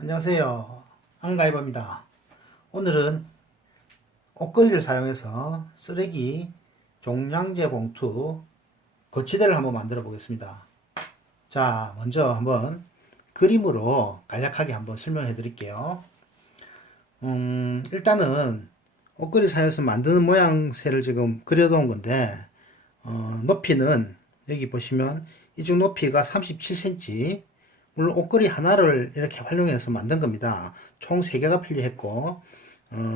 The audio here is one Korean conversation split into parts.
안녕하세요. 안가이버입니다. 오늘은 옷걸이를 사용해서 쓰레기 종량제 봉투 거치대를 한번 만들어 보겠습니다. 자, 먼저 한번 그림으로 간략하게 한번 설명해 드릴게요. 일단은 옷걸이 사용해서 만드는 모양새를 지금 그려놓은 건데, 높이는 여기 보시면 이쪽 높이가 37cm, 물론 옷걸이 하나를 이렇게 활용해서 만든 겁니다. 총 3개가 필요했고,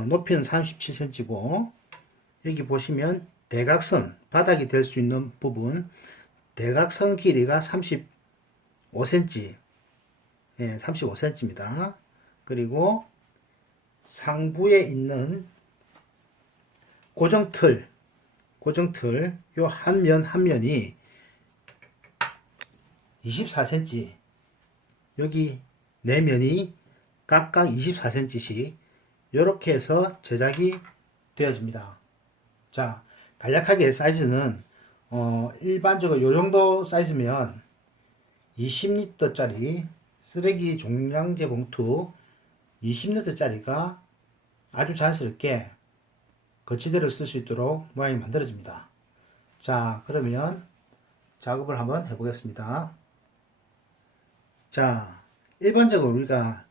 높이는 37cm고, 여기 보시면 대각선, 바닥이 될 수 있는 부분, 대각선 길이가 35cm, 예, 35cm입니다. 그리고 상부에 있는 고정틀, 요 한 면 한 면이 24cm, 여기 네 면이 각각 24cm씩 이렇게 해서 제작이 되어집니다. 자, 간략하게 사이즈는 일반적으로 요 정도 사이즈면 20L짜리 쓰레기 종량제 봉투 20L짜리가 아주 자연스럽게 거치대를 쓸 수 있도록 모양이 만들어집니다. 자, 그러면 작업을 한번 해보겠습니다. 자, 일반적으로 우리가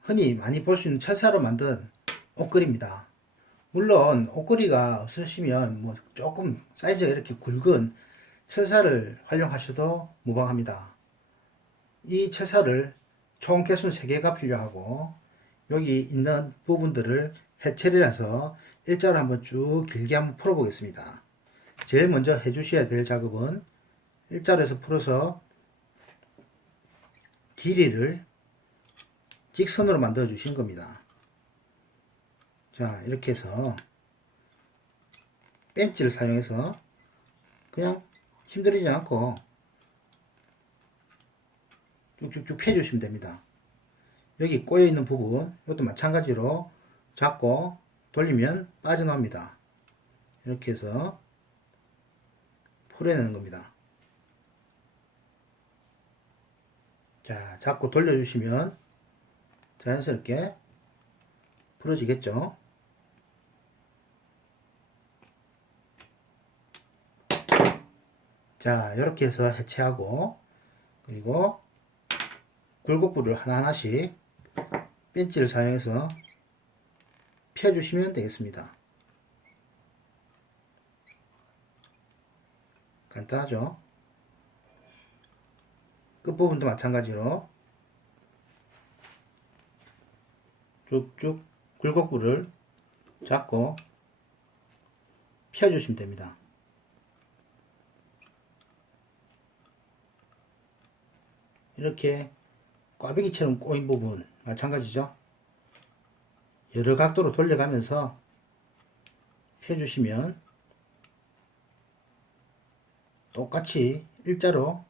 흔히 많이 볼 수 있는 철사로 만든 옷걸이입니다. 물론 옷걸이가 없으시면 뭐 조금 사이즈가 이렇게 굵은 철사를 활용하셔도 무방합니다. 이 철사를 총 개수는 3개가 필요하고, 여기 있는 부분들을 해체를 해서 일자로 한번 쭉 길게 한번 풀어 보겠습니다. 제일 먼저 해주셔야 될 작업은 일자로 해서 풀어서 길이를 직선으로 만들어 주시는 겁니다. 자, 이렇게 해서 벤치를 사용해서 그냥 힘들이지 않고 쭉쭉쭉 펴주시면 됩니다. 여기 꼬여 있는 부분, 이것도 마찬가지로 잡고 돌리면 빠져나옵니다. 이렇게 해서 풀어내는 겁니다. 자, 잡고 돌려주시면 자연스럽게 풀어지겠죠. 자, 이렇게 해서 해체하고, 그리고 굴곡부를 하나하나씩 벤치를 사용해서 펴주시면 되겠습니다. 간단하죠? 끝부분도 마찬가지로 쭉쭉 굴곡부를 잡고 펴주시면 됩니다. 이렇게 꽈배기처럼 꼬인 부분 마찬가지죠. 여러 각도로 돌려가면서 펴주시면 똑같이 일자로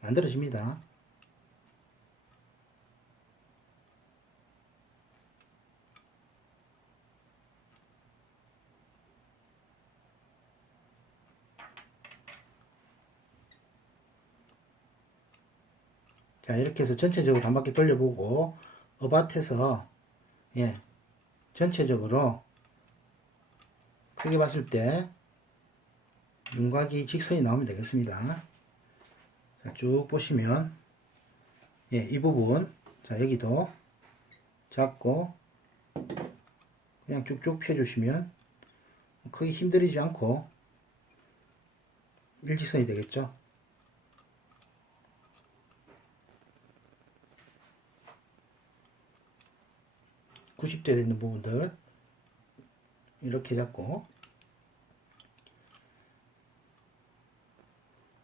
만들어집니다. 자, 이렇게 해서 전체적으로 한 바퀴 돌려보고 어밭에서, 예, 전체적으로 크게 봤을 때 윤곽이 직선이 나오면 되겠습니다. 자, 쭉 보시면, 예, 이 부분, 자, 여기도 잡고 그냥 쭉쭉 펴주시면 크게 힘들이지 않고 일직선이 되겠죠. (90도) 되는 부분들 이렇게 잡고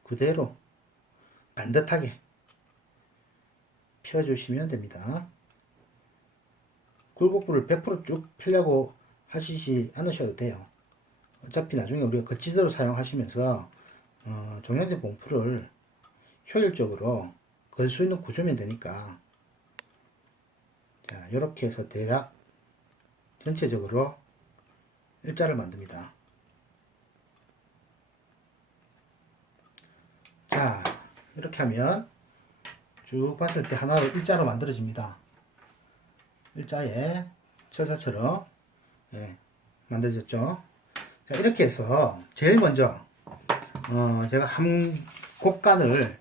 그대로 반듯하게 펴주시면 됩니다. 굴곡부를 100%쭉 펴려고 하시지 않으셔도 돼요. 어차피 나중에 우리가 거치대로 사용하시면서 종량제 봉투를 효율적으로 걸 수 있는 구조면 되니까, 자, 이렇게 해서 대략 전체적으로 일자를 만듭니다. 자, 이렇게 하면 쭉 봤을 때 하나로 일자로 만들어집니다. 일자에 철사처럼 예, 만들어졌죠. 자, 이렇게 해서 제일 먼저 제가 한 곡간을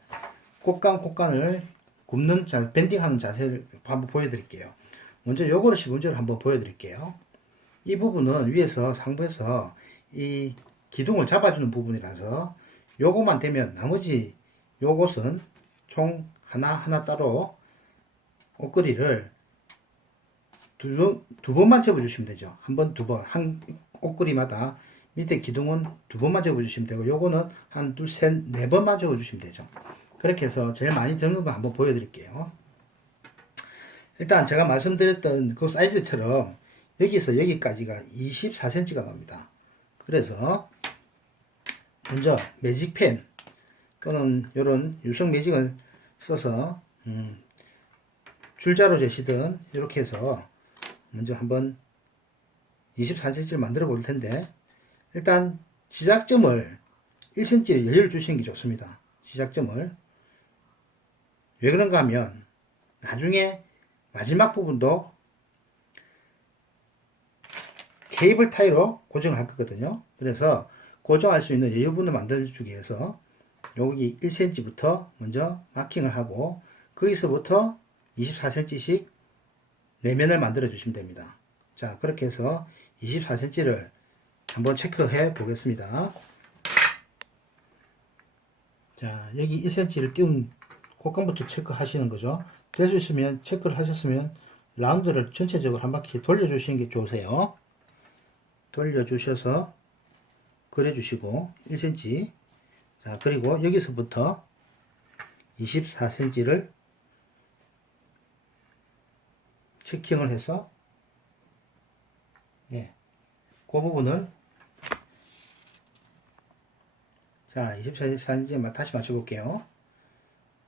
굽는 밴딩하는 자세를 한번 보여드릴게요. 먼저 요거를 시범적으로 한번 보여드릴게요. 이 부분은 위에서 상부에서 이 기둥을 잡아주는 부분이라서 요것만 되면 나머지 요것은 총 하나 따로 옷걸이를 두 번만 접어주시면 되죠. 한 번, 두 번. 한 옷걸이마다 밑에 기둥은 두 번만 접어주시면 되고, 요거는 한, 둘, 셋, 네 번만 접어주시면 되죠. 그렇게 해서 제일 많이 드는 거 한번 보여드릴게요. 일단 제가 말씀드렸던 그 사이즈처럼 여기서 여기까지가 24cm가 나옵니다. 그래서 먼저 매직펜 또는 이런 유성 매직을 써서 줄자로 재시든 이렇게 해서 먼저 한번 24cm를 만들어 볼 텐데, 일단 시작점을 1cm를 여유를 주시는 게 좋습니다. 시작점을. 왜 그런가 하면 나중에 마지막 부분도 케이블 타이로 고정을 할 거거든요. 그래서 고정할 수 있는 여유분을 만들어주기 위해서 여기 1cm부터 먼저 마킹을 하고, 거기서부터 24cm씩 내면을 만들어 주시면 됩니다. 자, 그렇게 해서 24cm를 한번 체크해 보겠습니다. 자, 여기 1cm를 띄운 곡간부터 체크하시는 거죠. 되셨으면, 체크를 하셨으면 라운드를 전체적으로 한 바퀴 돌려주시는 게 좋으세요. 돌려주셔서 그려주시고 1cm. 자, 그리고 여기서부터 24cm를 체킹을 해서 그 부분을, 자, 24cm 다시 맞춰볼게요.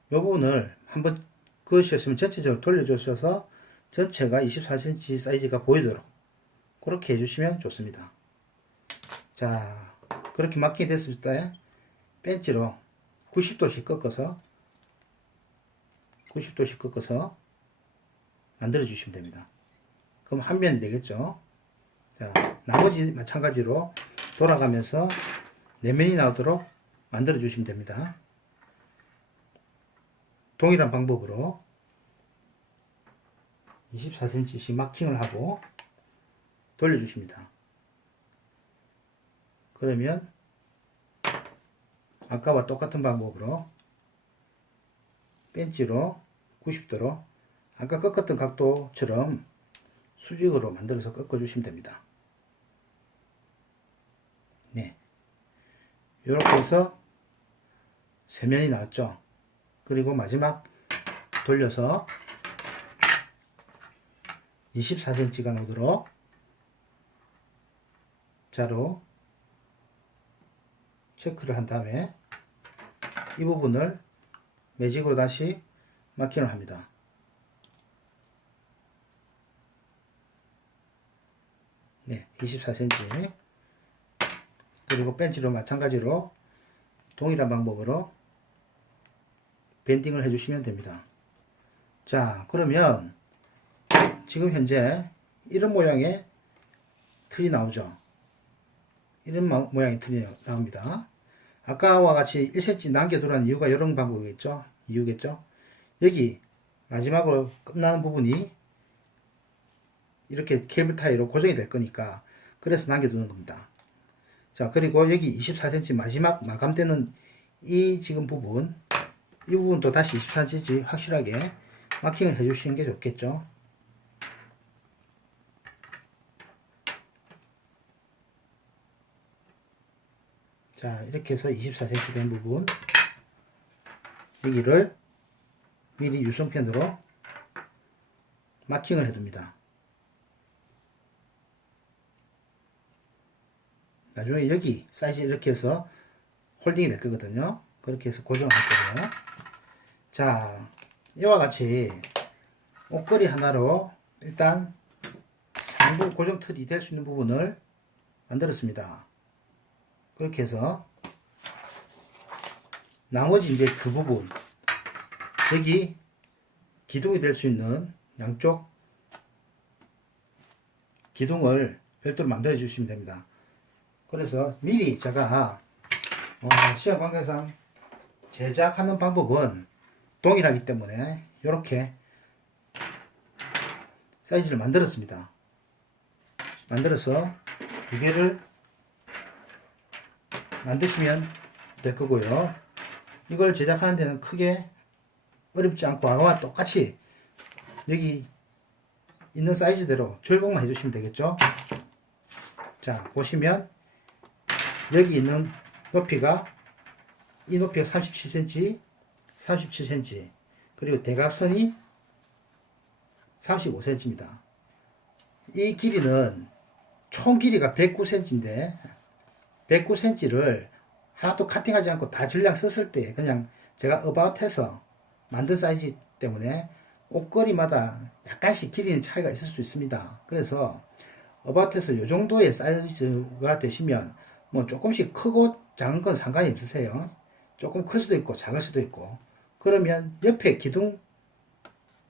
이 부분을 한번 그으셨으면 전체적으로 돌려주셔서 전체가 24cm 사이즈가 보이도록 그렇게 해주시면 좋습니다. 자, 그렇게 마킹이 됐을 때 벤치로 90도씩 꺾어서 만들어 주시면 됩니다. 그럼 한 면이 되겠죠. 자, 나머지 마찬가지로 돌아가면서 내면이 나오도록 만들어 주시면 됩니다. 동일한 방법으로 24cm씩 마킹을 하고 돌려 주십니다. 그러면 아까와 똑같은 방법으로 벤치로 90도로 아까 꺾었던 각도처럼 수직으로 만들어서 꺾어 주시면 됩니다. 네, 이렇게 해서 세면이 나왔죠. 그리고 마지막 돌려서 24cm가 나오도록 자로 체크를 한 다음에 이 부분을 매직으로 다시 마킹을 합니다. 네, 24cm. 그리고 벤치로 마찬가지로 동일한 방법으로 밴딩을 해주시면 됩니다. 자, 그러면 지금 현재 이런 모양의 틀이 나오죠. 이런 모양의 틀이 나옵니다. 아까와 같이 1cm 남겨두라는 이유가 이런 방법이겠죠. 이유겠죠. 여기 마지막으로 끝나는 부분이 이렇게 케이블 타이로 고정이 될 거니까 그래서 남겨두는 겁니다. 자, 그리고 여기 24cm 마지막 마감되는 이 지금 부분, 이 부분도 다시 24cm 확실하게 마킹을 해주시는 게 좋겠죠. 자, 이렇게 해서 24cm 된 부분 여기를 미리 유성펜으로 마킹을 해둡니다. 나중에 여기 사이즈 이렇게 해서 홀딩이 될 거거든요. 그렇게 해서 고정할 거고요. 자, 이와 같이 옷걸이 하나로 일단 상부 고정 틀이 될 수 있는 부분을 만들었습니다. 그렇게 해서 나머지 이제 그 부분, 여기 기둥이 될 수 있는 양쪽 기둥을 별도로 만들어 주시면 됩니다. 그래서 미리 제가 시험 관계상 제작하는 방법은 동일하기 때문에 이렇게 사이즈를 만들었습니다. 만들어서 두 개를 만드시면 될 거고요. 이걸 제작하는 데는 크게 어렵지 않고 아까 똑같이 여기 있는 사이즈대로 절곡만 해주시면 되겠죠. 자, 보시면 여기 있는 높이가 이 높이가 37cm, 37cm, 그리고 대각선이 35cm입니다. 이 길이는 총 길이가 109cm인데 109cm를 하나도 카팅하지 않고 다 전량 썼을 때 그냥 제가 어바웃해서 만든 사이즈 때문에 옷걸이마다 약간씩 길이는 차이가 있을 수 있습니다. 그래서 어바웃해서 이 정도의 사이즈가 되시면 뭐 조금씩 크고 작은 건 상관이 없으세요. 조금 클 수도 있고 작을 수도 있고, 그러면 옆에 기둥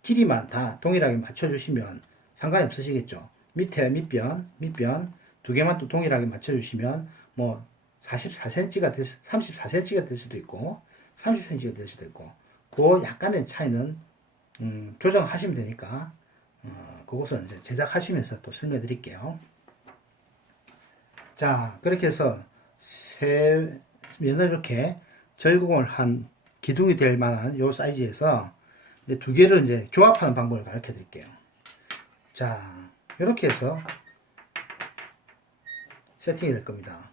길이만 다 동일하게 맞춰주시면 상관이 없으시겠죠. 밑에 밑변 두 개만 또 동일하게 맞춰주시면 뭐 34cm가 될 수도 있고 30cm가 될 수도 있고, 그 약간의 차이는 조정하시면 되니까 그것은 이제 제작하시면서 또 설명해 드릴게요. 자, 그렇게 해서 세 면을 이렇게 절공을 한 기둥이 될 만한 요 사이즈에서 이제 두 개를 이제 조합하는 방법을 가르쳐 드릴게요. 자, 이렇게 해서 세팅이 될 겁니다.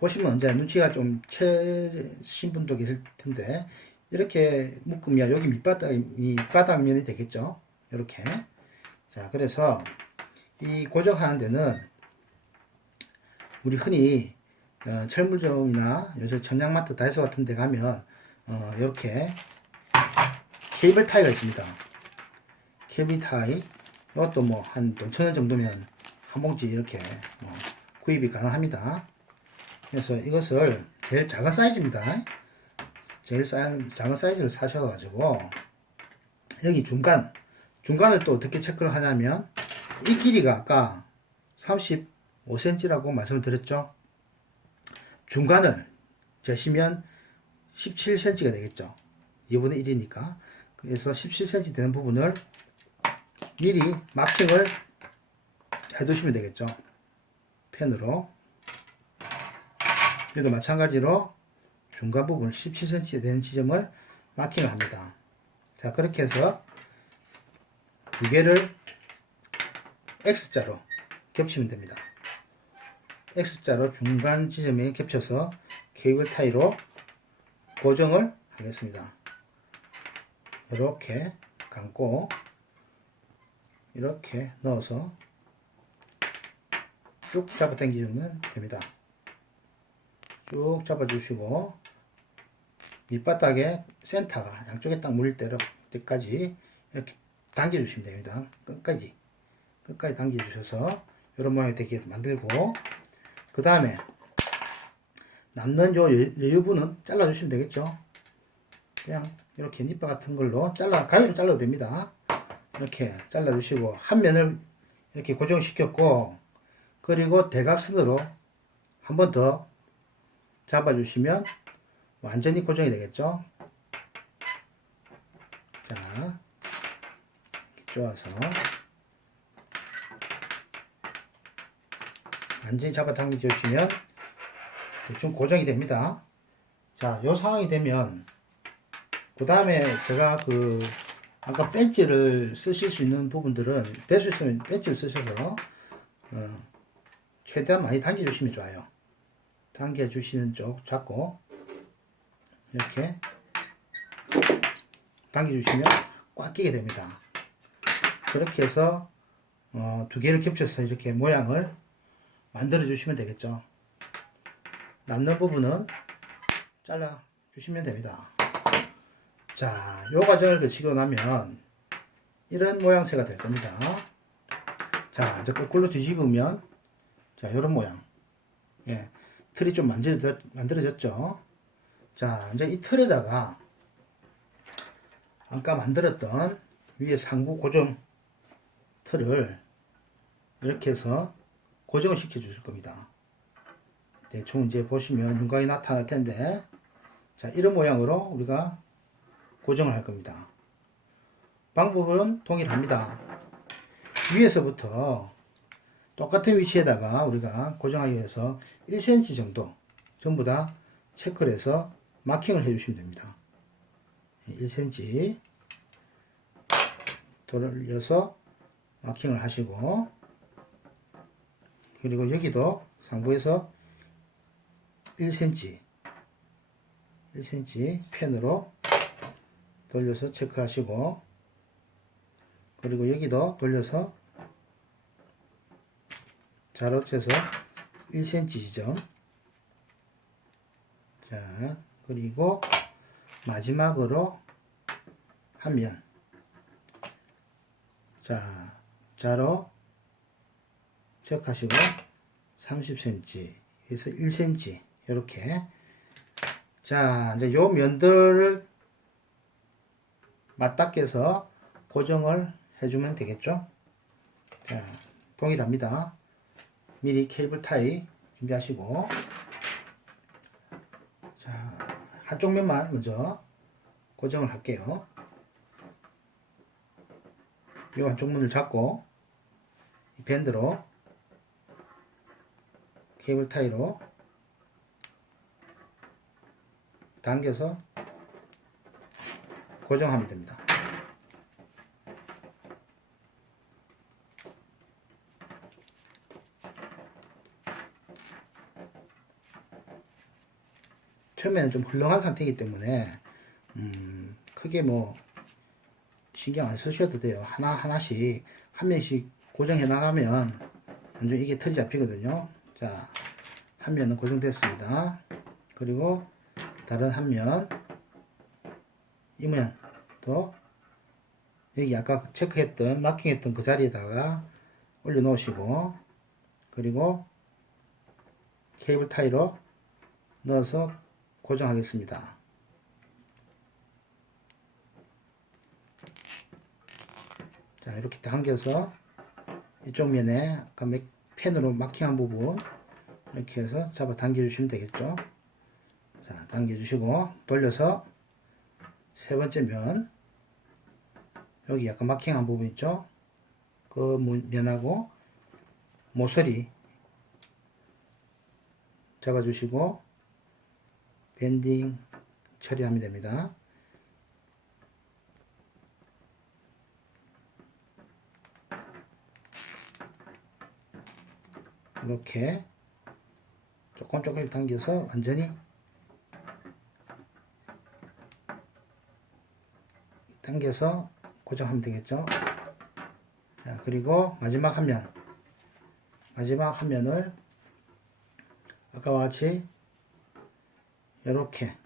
보시면 이제 눈치가 좀 채신 분도 계실 텐데, 이렇게 묶으면 여기 밑바닥면이 되겠죠. 이렇게. 자, 그래서 이 고정하는 데는 우리 흔히 철물점이나 요즘 전장마트 다이소 같은 데 가면 이렇게 케이블 타이가 있습니다. 케이블 타이, 이것도 뭐 한 5,000원 정도면 한 봉지 이렇게 구입이 가능합니다. 그래서 이것을 제일 작은 사이즈입니다. 제일 작은 사이즈를 사셔가지고 여기 중간을 또 어떻게 체크를 하냐면, 이 길이가 아까 35cm라고 말씀을 드렸죠. 중간을 재시면 17cm가 되겠죠. 2분의 1이니까. 그래서 17cm 되는 부분을 미리 마킹을 해두시면 되겠죠. 펜으로. 여기도 마찬가지로 중간 부분 17cm 되는 지점을 마킹을 합니다. 자, 그렇게 해서 두 개를 X자로 겹치면 됩니다. X자로 중간 지점에 겹쳐서 케이블 타이로 고정을 하겠습니다. 이렇게 감고 이렇게 넣어서 쭉 잡아 당기면 됩니다. 쭉 잡아 주시고 밑바닥에 센터가 양쪽에 딱 물릴 때까지 이렇게 당겨 주시면 됩니다. 끝까지 당겨 주셔서 이런 모양이 되게 만들고, 그 다음에 남는 요 여유분은 잘라 주시면 되겠죠. 그냥 이렇게 니빠 같은 걸로 가위로 잘라도 됩니다. 이렇게 잘라 주시고 한 면을 이렇게 고정시켰고, 그리고 대각선으로 한 번 더 잡아 주시면 완전히 고정이 되겠죠. 자, 이렇게 쪼아서 완전히 잡아 당겨 주시면 대충 고정이 됩니다. 자, 요 상황이 되면 그 다음에 제가 아까 벤치를 쓰실 수 있는 부분들은 될 수 있으면 벤치를 쓰셔서 최대한 많이 당겨 주시면 좋아요. 당겨 주시는 쪽 잡고 이렇게 당겨 주시면 꽉 끼게 됩니다. 그렇게 해서 두 개를 겹쳐서 이렇게 모양을 만들어 주시면 되겠죠. 남는 부분은 잘라 주시면 됩니다. 자, 요 과정을 거치고 나면 이런 모양새가 될 겁니다. 자, 이제 거꾸로 뒤집으면 자, 이런 모양. 예, 틀이 좀 만들어졌죠. 자, 이제 이 틀에다가 아까 만들었던 위에 상부 고정 틀을 이렇게 해서 고정을 시켜 주실 겁니다. 대충 이제 보시면 윤곽이 나타날 텐데, 자, 이런 모양으로 우리가 고정을 할 겁니다. 방법은 동일합니다. 위에서부터 똑같은 위치에다가 우리가 고정하기 위해서 1cm 정도 전부 다 체크를 해서 마킹을 해주시면 됩니다. 1cm 돌려서 마킹을 하시고, 그리고 여기도 상부에서 1cm 펜으로 돌려서 체크하시고, 그리고 여기도 돌려서 자로째서 1cm 지점. 자, 그리고 마지막으로 한 면. 자, 자로 체크하시고 30cm에서 1cm 이렇게. 자, 이제 요 면들을 맞닿게서 고정을 해주면 되겠죠. 자, 동일합니다. 미리 케이블 타이 준비하시고, 자, 한쪽 면만 먼저 고정을 할게요. 이 한쪽 면을 잡고 이 밴드로 케이블 타이로 당겨서 고정하면 됩니다. 처음에는 좀 헐렁한 상태이기 때문에 크게 뭐 신경 안 쓰셔도 돼요. 하나하나씩 한 면씩 고정해 나가면 완전 이게 털이 잡히거든요. 자, 한 면은 고정됐습니다. 그리고 다른 한 면, 이 면도 여기 아까 체크했던 마킹했던 그 자리에다가 올려 놓으시고, 그리고 케이블 타이로 넣어서 고정하겠습니다. 자, 이렇게 당겨서 이쪽 면에 아까 펜으로 마킹한 부분 이렇게 해서 잡아 당겨 주시면 되겠죠. 자, 당겨 주시고 돌려서 세 번째 면, 여기 약간 마킹한 부분 있죠. 그 면하고 모서리 잡아 주시고 밴딩 처리하면 됩니다. 이렇게 조금 당겨서 완전히 당겨서 고정하면 되겠죠. 자, 그리고 마지막 한 면을 아까와 같이 이렇게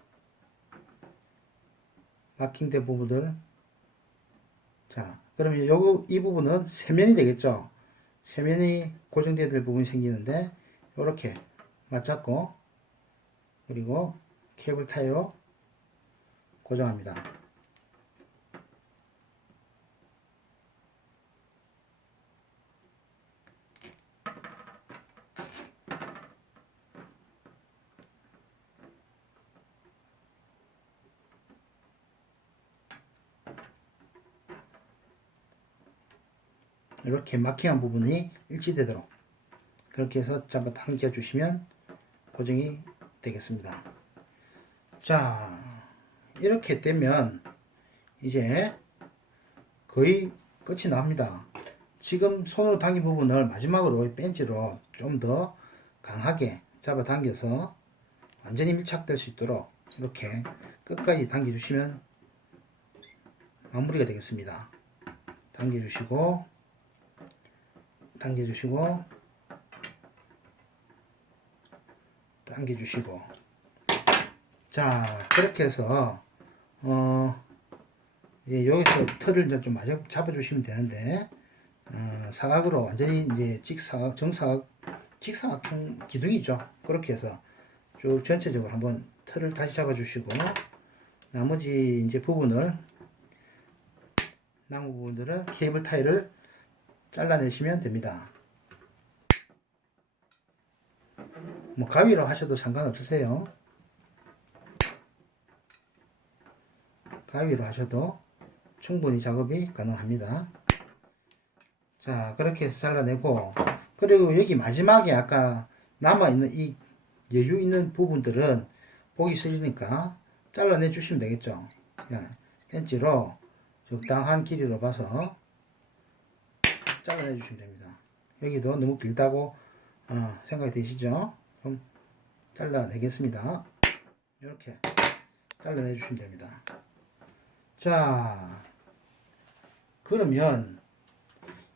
마킹된 부분들, 자, 그러면 이 부분은 세면이 되겠죠. 세면이 고정되어야 될 부분이 생기는데 이렇게 맞잡고, 그리고 케이블 타이로 고정합니다. 이렇게 마킹한 부분이 일치되도록 그렇게 해서 잡아 당겨 주시면 고정이 되겠습니다. 자, 이렇게 되면 이제 거의 끝이 납니다. 지금 손으로 당긴 부분을 마지막으로 벤치로 좀 더 강하게 잡아 당겨서 완전히 밀착될 수 있도록 이렇게 끝까지 당겨 주시면 마무리가 되겠습니다. 당겨 주시고 당겨주시고 당겨주시고, 자, 그렇게 해서 이제 여기서 틀을 이제 좀 잡아주시면 되는데, 사각으로 완전히 이제 직사각형 기둥이죠. 그렇게 해서 쭉 전체적으로 한번 틀을 다시 잡아주시고, 나머지 이제 부분을 남은 부분들은 케이블 타이를 잘라내시면 됩니다. 뭐 가위로 하셔도 상관없으세요. 가위로 하셔도 충분히 작업이 가능합니다. 자, 그렇게 해서 잘라내고, 그리고 여기 마지막에 아까 남아있는 이 여유 있는 부분들은 보기 싫으니까 잘라내 주시면 되겠죠. 그냥 펜치로 적당한 길이로 봐서 잘라내 주시면 됩니다. 여기도 너무 길다고 생각이 되시죠? 그럼 잘라내겠습니다. 이렇게 잘라내 주시면 됩니다. 자, 그러면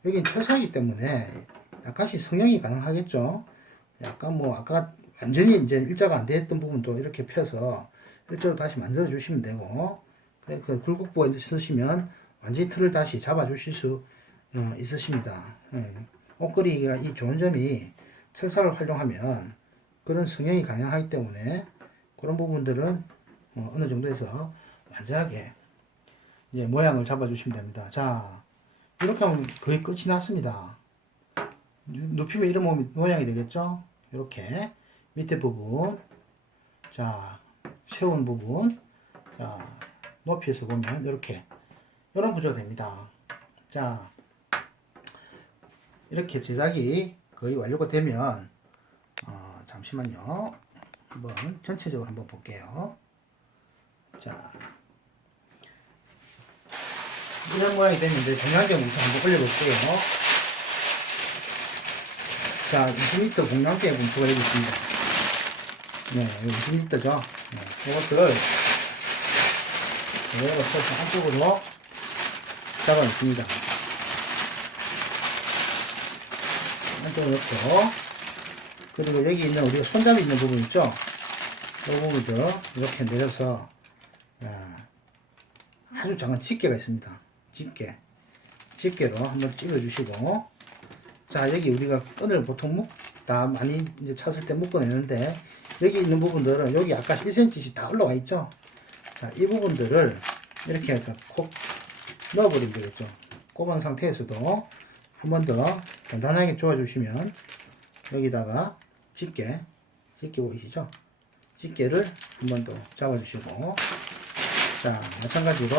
여긴 철사이기 때문에 약간씩 성형이 가능하겠죠. 약간 뭐 아까 완전히 이제 일자가 안 됐던 부분도 이렇게 펴서 일자로 다시 만들어 주시면 되고, 그 굴곡부가 있으시면 완전히 틀을 다시 잡아 주실 수 있으십니다. 옷걸이가 이 좋은 점이 철사를 활용하면 그런 성형이 가능하기 때문에 그런 부분들은 어느 정도에서 완전하게 이제 모양을 잡아 주시면 됩니다. 자, 이렇게 하면 거의 끝이 났습니다. 눕히면 이런 모양이 되겠죠? 이렇게 밑에 부분, 자, 세운 부분, 자, 높이에서 보면 이렇게 이런 구조가 됩니다. 자, 이렇게 제작이 거의 완료가 되면 잠시만요. 한번 전체적으로 한번 볼게요. 자, 이런 모양이 됐는데 중요한 우선 한번 올려볼게요. 자, 20m 공량계 분수가 여기 있습니다. 네, 20m죠. 네, 이것을 그대로 써서 한쪽으로 잡아놓습니다. 한쪽으로 넣고, 그리고 여기 있는 우리가 손잡이 있는 부분 있죠? 이 부분도 이렇게 내려서 아주 작은 집게가 있습니다. 집게로 한번 찝어주시고, 자, 여기 우리가 끈을 보통 다 많이 이제 찼을 때 묶어내는데, 여기 있는 부분들은 여기 아까 1cm씩 다 올라와 있죠? 자, 이 부분들을 이렇게 해서 콕 넣어버리면 되겠죠? 꼽은 상태에서도 한 번 더 간단하게 조아주시면, 여기다가 집게 보이시죠? 집게를 한 번 더 잡아주시고, 자, 마찬가지로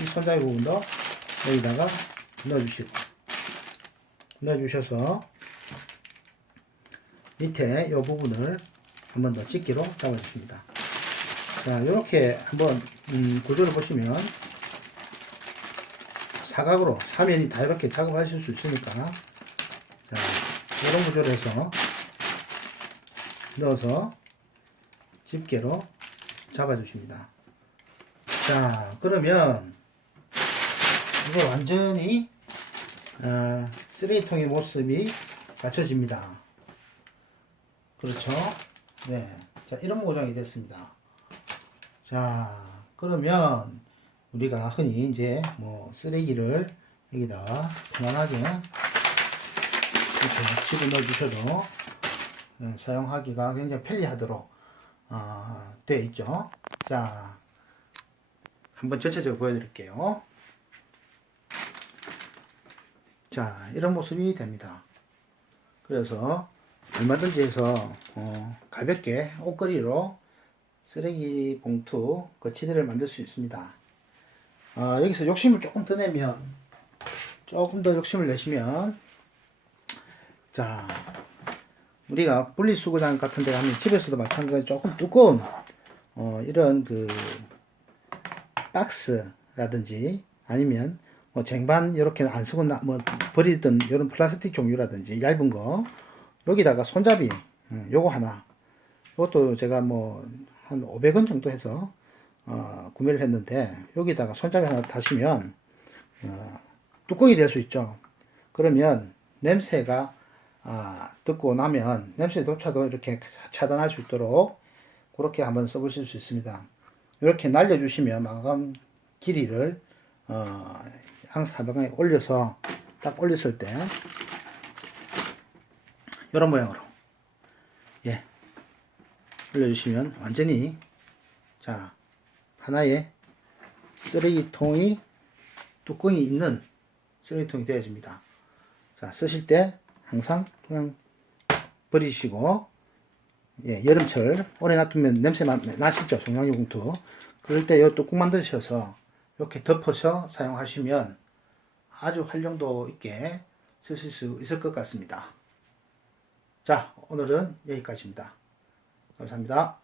이 손잡이 부분도 여기다가 넣어주셔서 밑에 이 부분을 한 번 더 집게로 잡아주십니다. 자, 이렇게 한번 구조를 보시면 사각으로 사면이 다 이렇게 작업하실 수 있으니까, 자, 이런 구조로 해서 넣어서 집게로 잡아주십니다. 자, 그러면 이제 완전히 쓰레기통의 모습이 갖춰집니다. 그렇죠? 네. 자, 이런 모양이 됐습니다. 자, 그러면 우리가 흔히 이제 뭐 쓰레기를 여기다가 편안하게 이렇게 집어넣어 주셔도 사용하기가 굉장히 편리하도록 되어 있죠. 자, 한번 전체적으로 보여드릴게요. 자, 이런 모습이 됩니다. 그래서 얼마든지 해서 가볍게 옷걸이로 쓰레기 봉투 거치대를 만들 수 있습니다. 여기서 욕심을 조금 더 내면, 조금 더 욕심을 내시면, 자, 우리가 분리수거장 같은 데 가면 집에서도 마찬가지로 조금 두꺼운 이런 그 박스라든지 아니면 뭐 쟁반 이렇게 안 쓰고 뭐 버리던 이런 플라스틱 종류라든지 얇은 거, 여기다가 손잡이 요거 하나, 이것도 제가 뭐 한 500원 정도 해서 구매를 했는데, 여기다가 손잡이 하나 다시면 뚜껑이 될 수 있죠. 그러면 냄새가 듣고 나면 냄새조차도 이렇게 차단할 수 있도록 그렇게 한번 써보실 수 있습니다. 이렇게 날려주시면 마감 길이를 양사방에 올려서 딱 올렸을 때 이런 모양으로 올려주시면 완전히, 자, 하나의 쓰레기통이 뚜껑이 있는 쓰레기통이 되어집니다. 자, 쓰실 때 항상 그냥 버리시고, 예, 여름철 오래 놔두면 냄새 나시죠? 종량유 봉투. 그럴 때 이 뚜껑 만드셔서 이렇게 덮어서 사용하시면 아주 활용도 있게 쓰실 수 있을 것 같습니다. 자, 오늘은 여기까지입니다. 감사합니다.